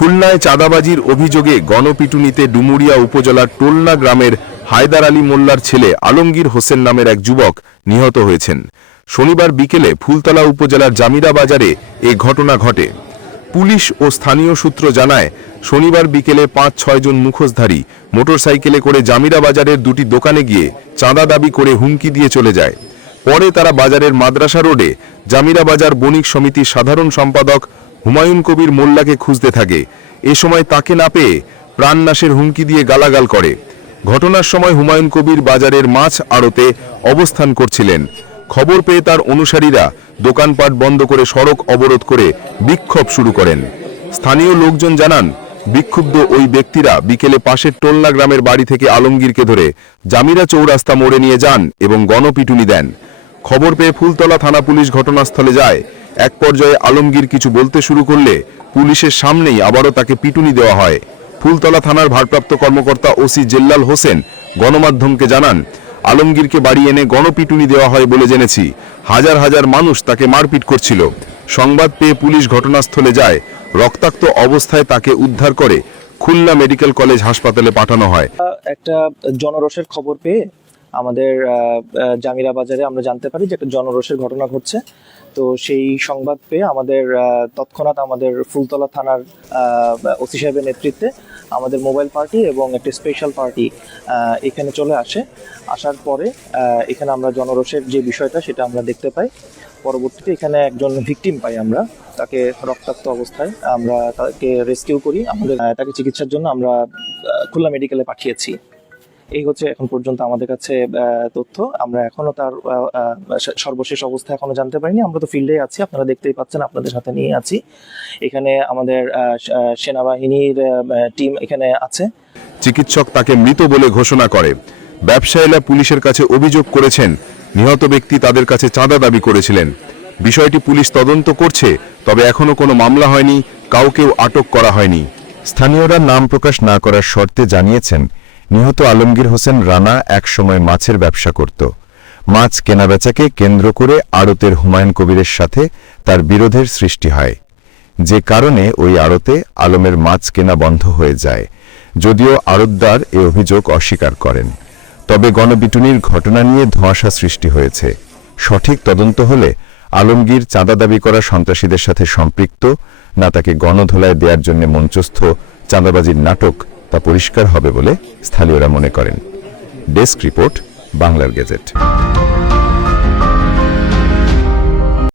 খুলনায় চাঁদাবাজির অভিযোগে গণপিটুনিতে ডুমুরিয়া উপজেলার টোলনা গ্রামের হায়দার আলী মোল্লার ছেলে আলমগীর হোসেন নামের এক যুবক নিহত হয়েছেন। শনিবার বিকেলে ফুলতলা উপজেলার জামিরা বাজারে এ ঘটনা ঘটে। পুলিশ ও স্থানীয় সূত্র জানায়, শনিবার বিকেলে পাঁচ ছয়জন মুখোশধারী মোটরসাইকেলে করে জামিরা বাজারের দুটি দোকানে গিয়ে চাঁদা দাবি করে হুমকি দিয়ে চলে যায়। পরে তারা বাজারের মাদ্রাসা রোডে জামিরা বাজার বণিক সমিতির সাধারণ সম্পাদক হুমায়ুন কবির মোল্লাকে খুঁজতে থাকে। এ সময় তাকে না পেয়ে প্রাণনাশের হুমকি দিয়ে গালাগাল করে। ঘটনার সময় হুমায়ুন কবির বাজারের মাছ আড়তে অবস্থান করছিলেন। খবর পেয়ে তার অনুসারীরা দোকানপাট বন্ধ করে সড়ক অবরোধ করে বিক্ষোভ শুরু করেন। স্থানীয় লোকজন জানান, বিক্ষুব্ধ ওই ব্যক্তিরা বিকেলে পাশের টোলনা গ্রামের বাড়ি থেকে আলমগীরকে ধরে জামিরা চৌরাস্তা মোড়ে নিয়ে যান এবং গণপিটুনি দেন। খবর পেয়ে ফুলতলা থানা পুলিশ ঘটনাস্থলে যায়। এক পর্যায়ে আলমগীর কিছু বলতে শুরু করলে পুলিশের সামনেই আবারও তাকে পিটুনি দেওয়া হয়। ফুলতলা থানার ভারপ্রাপ্ত কর্মকর্তা ওসি জেল্লাল হোসেন গণমাধ্যমকে জানান, আলমগীরকে বাড়ি এনে গণপিটুনি দেওয়া হয় বলে জেনেছি। হাজার হাজার মানুষ তাকে মারপিট করছিল। সংবাদ পেয়ে পুলিশ ঘটনাস্থলে যায়। রক্তাক্ত অবস্থায় তাকে উদ্ধার করে খুলনা মেডিকেল কলেজ হাসপাতালে পাঠানো হয়। একটা জনরোষের খবর পেয়ে আমাদের জামিরা বাজারে আমরা জানতে পারি যে একটা জনরোষের ঘটনা ঘটছে। তো সেই সংবাদ পেয়ে আমাদের তৎক্ষণাৎ আমাদের ফুলতলা থানার ওসি সাহেবের নেতৃত্বে আমাদের মোবাইল পার্টি এবং একটা স্পেশাল পার্টি এখানে চলে আসে। আসার পরে এখানে আমরা জনরোষের যে বিষয়টা সেটা আমরা দেখতে পাই। পরবর্তীতে এখানে একজন ভিকটিম পাই আমরা। তাকে রক্তাক্ত অবস্থায় আমরা তাকে রেস্কিউ করি। আমাদের তাকে চিকিৎসার জন্য আমরা খুলনা মেডিকেলে পাঠিয়েছি। এই হচ্ছে এখন পর্যন্ত আমাদের কাছে তথ্য। আমরা এখনও তার সর্বশেষ অবস্থা এখনও জানতে পারিনি। আমরা তো ফিল্ডে আছি আপনারা দেখতেই পাচ্ছেন আপনাদের সাথে নিয়ে আছি। এখানে আমাদের সেনাবাহিনীর টিম এখানে আছে। চিকিৎসক তাকে মৃত বলে ঘোষণা করে। ব্যবসায়ীরা পুলিশের কাছে অভিযোগ করেছেন নিহত ব্যক্তি তাদের কাছে চাঁদা দাবি করেছিলেন। বিষয়টি পুলিশ তদন্ত করছে তবে এখনও কোনো মামলা হয়নি কাউকেও আটক করা হয়নি। স্থানীয়রা নাম প্রকাশ না করার শর্তে জানিয়েছেন নিহত আলমগীর হোসেন রানা একসময় মাছের ব্যবসা করত। মাছ কেনাবেচাকে কেন্দ্র করে আড়তের হুমায়ুন কবিরের সাথে তার বিরোধের সৃষ্টি হয়। যে কারণে ওই আড়তে আলমের মাছ কেনা বন্ধ হয়ে যায়। যদিও আড়তদার এ অভিযোগ অস্বীকার করেন। তবে গণপিটুনির ঘটনা নিয়ে ধোঁয়াশা সৃষ্টি হয়েছে। সঠিক তদন্ত হলে আলমগীর চাঁদা দাবি করা সন্ত্রাসীদের সাথে সম্পৃক্ত, না তাকে গণধোলায় দেওয়ার জন্য মঞ্চস্থ চাঁদাবাজির নাটক তা পরিষ্কার হবে বলে স্থানীয়রা মনে করেন। ডেস্ক রিপোর্ট বাংলার গেজেট।